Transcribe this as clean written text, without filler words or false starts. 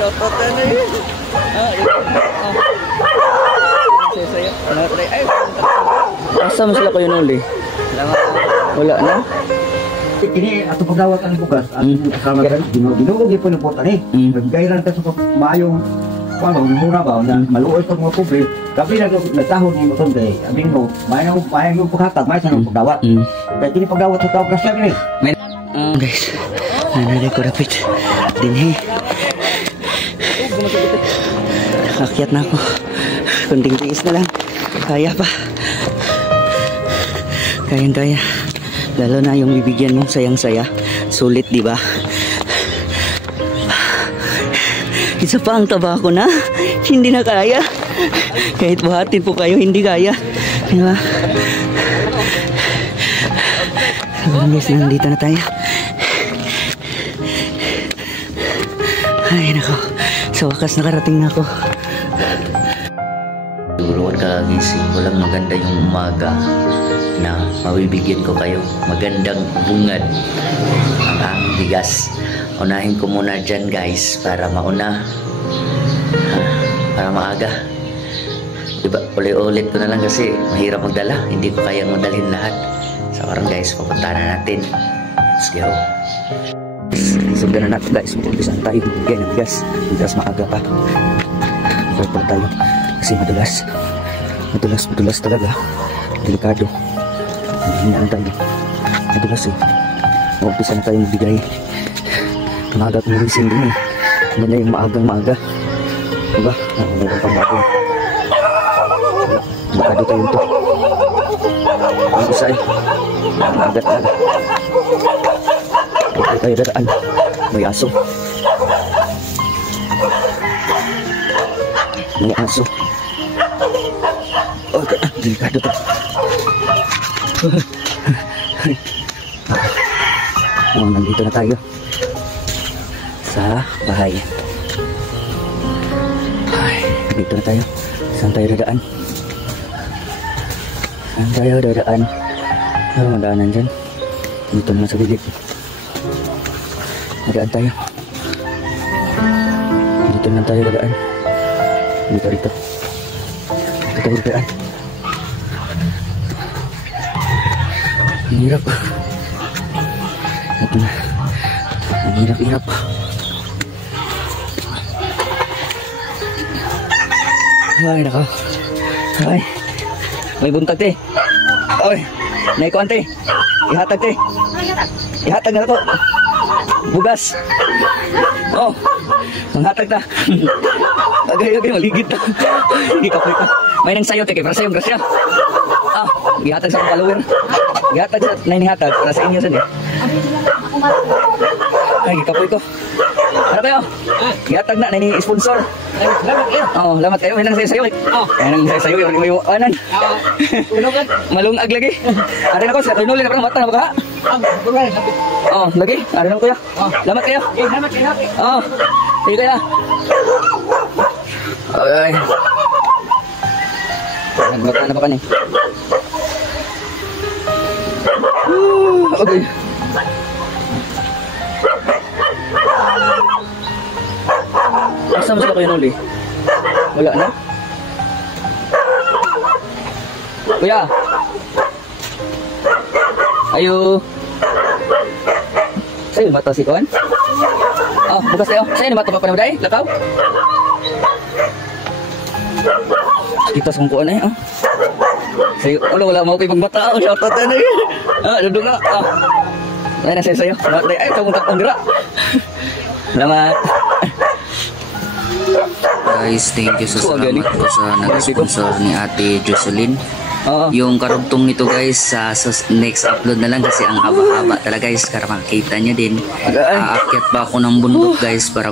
Shoutout na na yun. Saya. Ay, asa mo sila kayo nuli? Wala na? Ini atau pegawai kan bukas, sama kan dino dia pun buat ni. Gairan ta sa maayong ano mura ba na maluoy pag mga pobre. Tapi nagtahon ni moton day. Abing mo, mayang mo paghatag, may sa pagdawat. Kaya kini pagdawat sa tao kasi ni. Guys, nanay ko rapid. Dinhi. Akyat na ako. Kunting tiis na lang. Kaya pa. Kayang-kaya. Lalo na yung bibigyan mong sayang-saya. Sulit, di ba? Isa pa ang taba ko na. Hindi na kaya. Kahit buhatin po kayo, hindi kaya. Di ba? Guys, nandito na tayo. Ay, nako. Sa wakas nakarating na ako. Siguro kakagising ko lang maganda yung umaga na mabibigyan ko kayo magandang bungad ang bigas. Unahin ko muna dyan guys para mauna para maaga, diba? Ulit-ulit ko na lang kasi mahirap magdala, hindi ko kayang madalhin lahat. So parang guys, pupunta na natin. Let's go. Sundan na natin guys, mag-umpisan tayo bibigyan ng bigas. Bigas maaga pa. Pagpapal tayo kasi madulas talaga, delikado. Hinaan tayo madulas eh. Mag-umpisa na tayo magbigay. Maaga kong gising din eh. Ano na yung maagang-maaga, diba? Meron pang bago. Bakado tayo ito. Ang isa eh, maaga talaga. Dito tayo dadaan. May aso. May aso. Oh, delikado to. Nandito na tayo sa bahay. Ay, dito na tayo. Saan tayo dadaan? Saan tayo dadaan? Ano madaanan dyan? Dito naman sa bibig. Dadaan tayo. Dito naman tayo dadaan. Dito. Dito tayo dadaan. Ang hirap. Ito na. Ang hirap. Ay, nako. Ay. May buntag, te. Oy. Naikuan, te. Ihatag, te. Ihatag na ito. Bugas. Oh. Manghatag na. Agay, maligid na. Hindi kapoy ka. May nang sayo, te. Para sa'yo, grasya. Ah, ihatag sa follower. Ihatag sa nainihatag. Para sa inyo, saan eh. Ay, kapoy ko. Ano kayo? Ihatag na, naini-sponsor. Oo, lamat kayo. May nang sayo. May nang sayo. May anan. Malungag lagi. Ari na ko, sa tunuli na parang mata na baka. Oo, lagi. Ari na ko kuya. Lamat kayo. Oo. Sige kaya. Ay. Nagbaka na baka ni. Okay. Asa mo sila kayo nuli? Wala na? Kuya! Ayo! Sa'yo yung bato si Kuan? Oh, bukas tayo. Sa'yo yung bato pa panamaday? Lakaw? Kita sa kong Kuan eh. Oh. Sa'yo, wala mo kayo magbata. Oh, shoutout na eh. Ah, dudong na. Ah. Ay, nasa sa'yo. Ay, ito mong takpong dira. Salamat. Guys, thank you sa salamat po sa nag-sponsor ni Ate Jocelyn. Yung karugtong nito guys, sa next upload na lang kasi ang haba-haba talaga guys, para makita nyo din. Aakyat pa ako ng bundok guys para